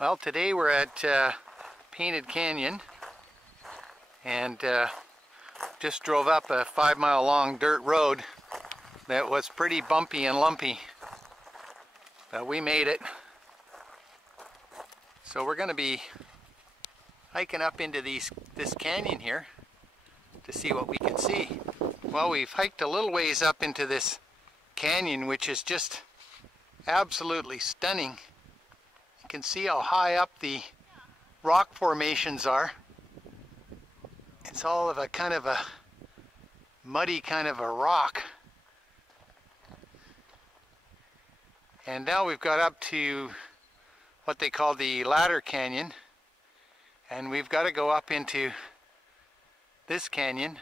Well, today we're at Painted Canyon, and just drove up a 5-mile long dirt road that was pretty bumpy and lumpy, but we made it. So we're going to be hiking up into this canyon here to see what we can see. Well, we've hiked a little ways up into this canyon, which is just absolutely stunning. You can see how high up the rock formations are. It's all of a kind of a muddy kind of a rock. And now we've got up to what they call the Ladder Canyon, and we've got to go up into this canyon,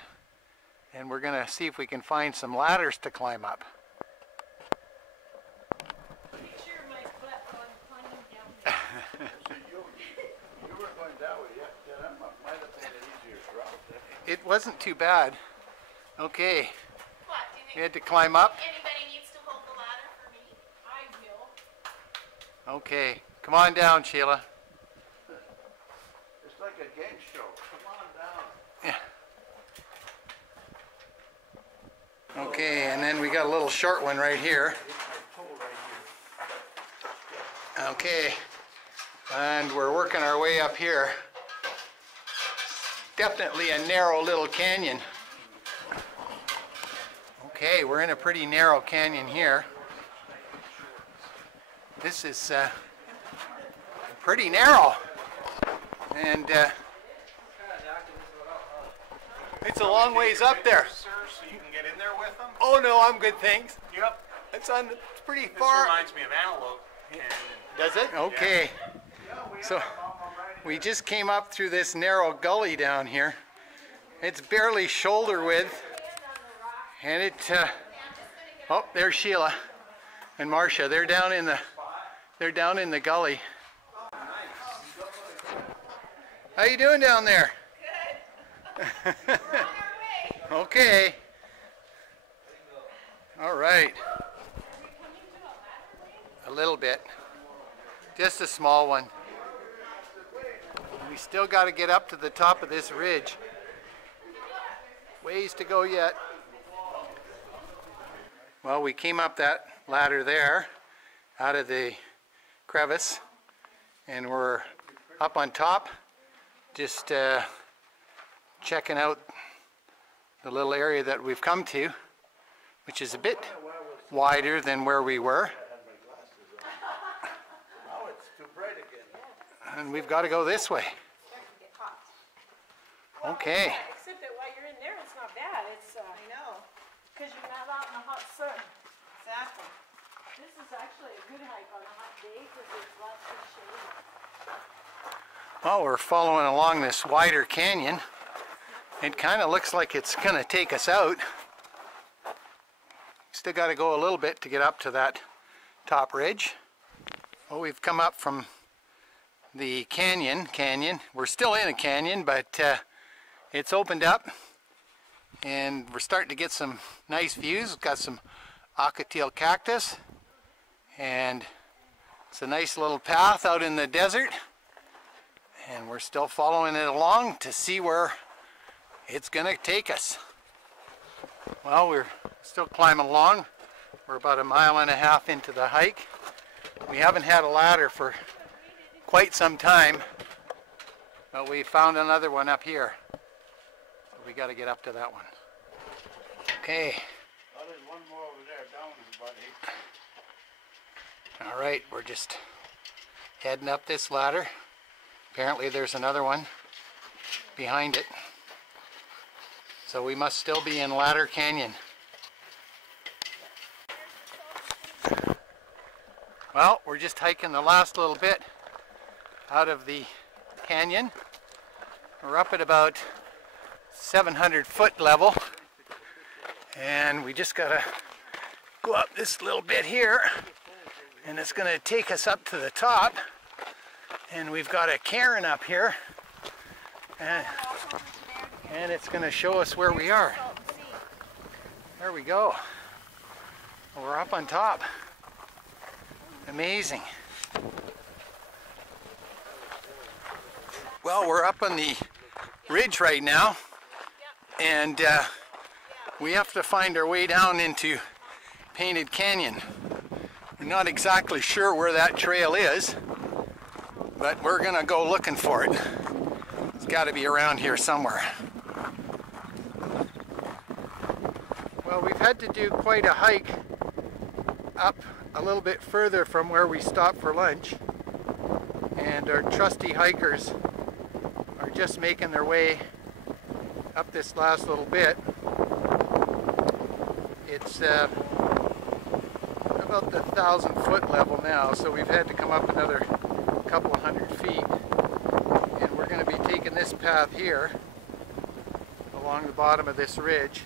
and we're going to see if we can find some ladders to climb up. It wasn't too bad. Okay. What? Do you think we had to climb up? Anybody needs to hold the ladder for me? I will. Okay. Come on down, Sheila. It's like a game show. Come on down. Yeah. Okay, and then we got a little short one right here. Okay. And we're working our way up here. Definitely a narrow little canyon. Okay, we're in a pretty narrow canyon here. This is pretty narrow, and it's a long ways up there. Sir, so you can get in there with them? Oh no, I'm good, thanks. Yep. It's pretty This far. reminds me of Antelope Canyon. Does it? Okay. So we just came up through this narrow gully down here. It's barely shoulder width, and it oh, there's Sheila and Marcia. They're down in the gully. How you doing down there? Good. Okay. All right. A little bit. Just a small one. We still got to get up to the top of this ridge. Ways to go yet. Well, we came up that ladder there out of the crevice, and we're up on top, just checking out the little area that we've come to, which is a bit wider than where we were. And we've got to go this way. Okay. Except that while you're in there, it's not bad. It's I know, because you're not out in the hot sun. Exactly. This is actually a good hike on a hot day because there's lots of shade. Well, we're following along this wider canyon. It kind of looks like it's going to take us out. Still got to go a little bit to get up to that top ridge. Well, we've come up from the canyon. We're still in a canyon, but it's opened up, and we're starting to get some nice views. We've got some ocotillo cactus, and it's a nice little path out in the desert, and we're still following it along to see where it's gonna take us. Well, we're still climbing along. We're about 1.5 miles into the hike. We haven't had a ladder for quite some time, but we found another one up here, so we got to get up to that one. Okay. Oh, there's one more over there, down is about 8. All right, we're just heading up this ladder. Apparently there's another one behind it, so we must still be in Ladder Canyon. Well, we're just hiking the last little bit out of the canyon. We're up at about 700-foot level, and we just gotta go up this little bit here, and it's gonna take us up to the top, and we've got a cairn up here, and it's gonna show us where we are. There we go. We're up on top. Amazing. Well, we're up on the ridge right now, and we have to find our way down into Painted Canyon. We're not exactly sure where that trail is, but we're gonna go looking for it. It's got to be around here somewhere. Well, we've had to do quite a hike up a little bit further from where we stopped for lunch, and our trusty hikers are just making their way up this last little bit. It's about the 1,000-foot level now, so we've had to come up another couple of 100 feet, and we're going to be taking this path here along the bottom of this ridge,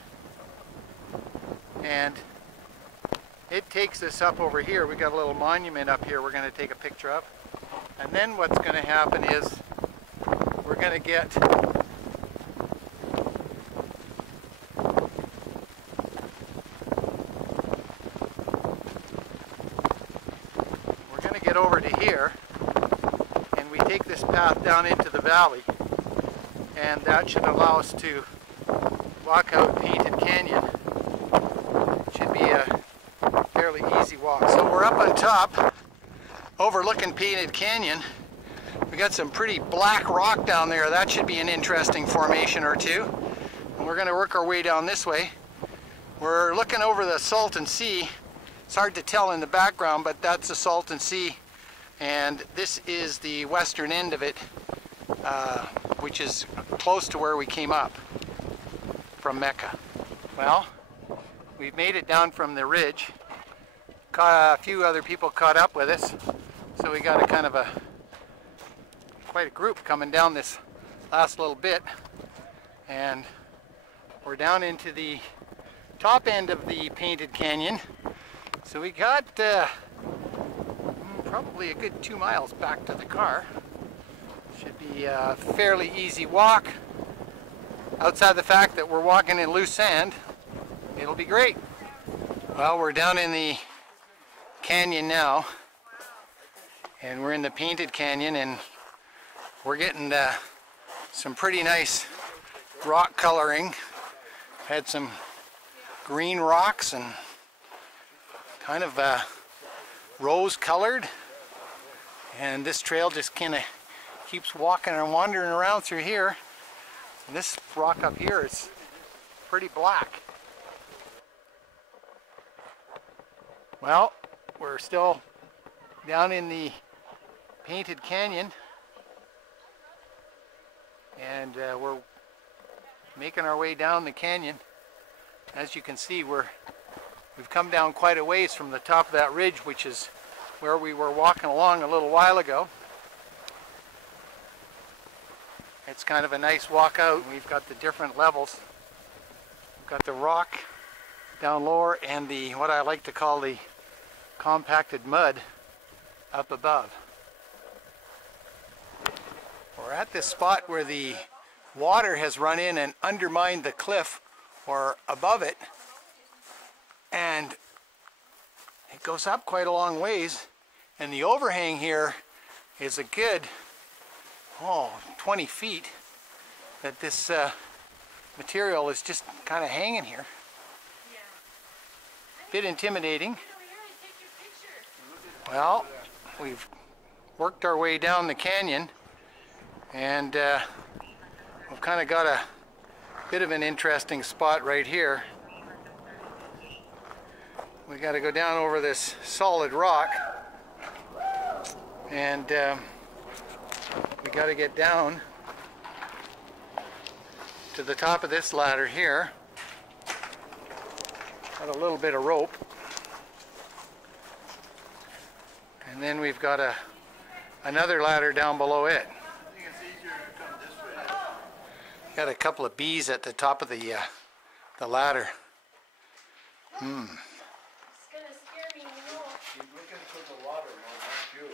and it takes us up over here. We got a little monument up here we're going to take a picture of, and then what's going to happen is we're going to get over to here, and we take this path down into the valley, and that should allow us to walk out Painted Canyon. It should be a fairly easy walk. So we're up on top overlooking Painted Canyon. We got some pretty black rock down there. That should be an interesting formation or two, and we're going to work our way down this way. We're looking over the Salton Sea. It's hard to tell in the background, but that's the Salton Sea, and this is the western end of it, which is close to where we came up from Mecca. Well, we've made it down from the ridge. A few other people caught up with us, so we got a kind of quite a group coming down this last little bit, and we're down into the top end of the Painted Canyon. So we got probably a good 2 miles back to the car. Should be a fairly easy walk. Outside the fact that we're walking in loose sand, it'll be great. Well, we're down in the canyon now, and we're in the Painted Canyon, and we're getting some pretty nice rock coloring. Had some green rocks and kind of rose colored, and this trail just kind of keeps walking and wandering around through here. And this rock up here is pretty black. Well, we're still down in the Painted Canyon, and we're making our way down the canyon. As you can see, we've come down quite a ways from the top of that ridge, which is where we were walking along a little while ago. It's kind of a nice walk out. We've got the different levels. We've got the rock down lower and the what I like to call the compacted mud up above. We're at this spot where the water has run in and undermined the cliff or above it, and it goes up quite a long ways, and the overhang here is a good 20 feet that this material is just kind of hanging here. Bit intimidating. Well, we've worked our way down the canyon, and we've kind of got a bit of an interesting spot right here. We got to go down over this solid rock, and we got to get down to the top of this ladder here. Got a little bit of rope, and then we've got another ladder down below it. I think it's easier to come this way. Got a couple of bees at the top of the ladder. It's gonna scare me, you know. Keep looking for the water, no, not you.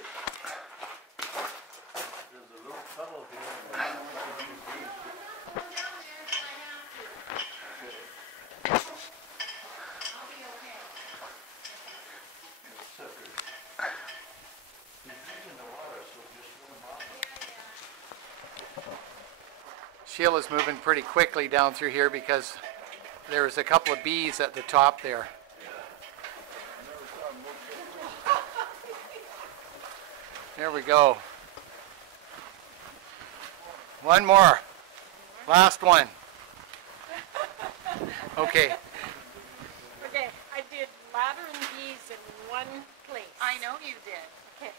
There's a little tunnel here. And I don't know what it is. Go down there if I have to. I'll be okay. Suckers. He's drinking the water, so just let him off. Sheila's moving pretty quickly down through here because there's a couple of bees at the top there. There we go. One more. Last one. Okay. Okay, I did ladder and bees in one place. I know you did. Okay.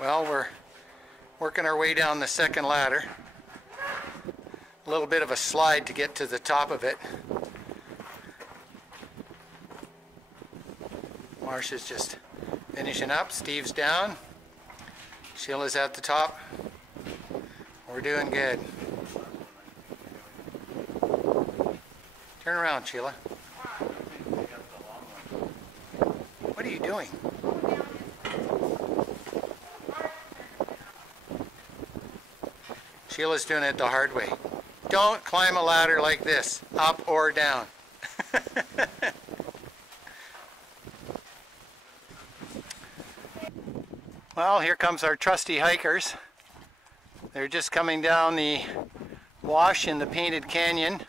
Well, we're working our way down the second ladder. A little bit of a slide to get to the top of it. Marcia's just finishing up. Steve's down. Sheila's at the top. We're doing good. Turn around, Sheila. What are you doing? Sheila's doing it the hard way. Don't climb a ladder like this, up or down. Well, here comes our trusty hikers. They're just coming down the wash in the Painted Canyon.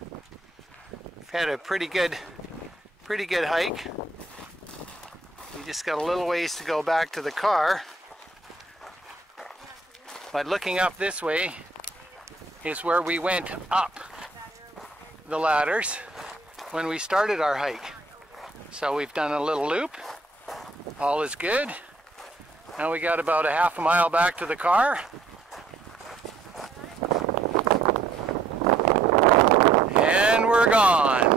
We've had a pretty good hike. We just got a little ways to go back to the car. But looking up this way is where we went up the ladders when we started our hike. So we've done a little loop. All is good. Now we got about a half a mile back to the car. And we're gone.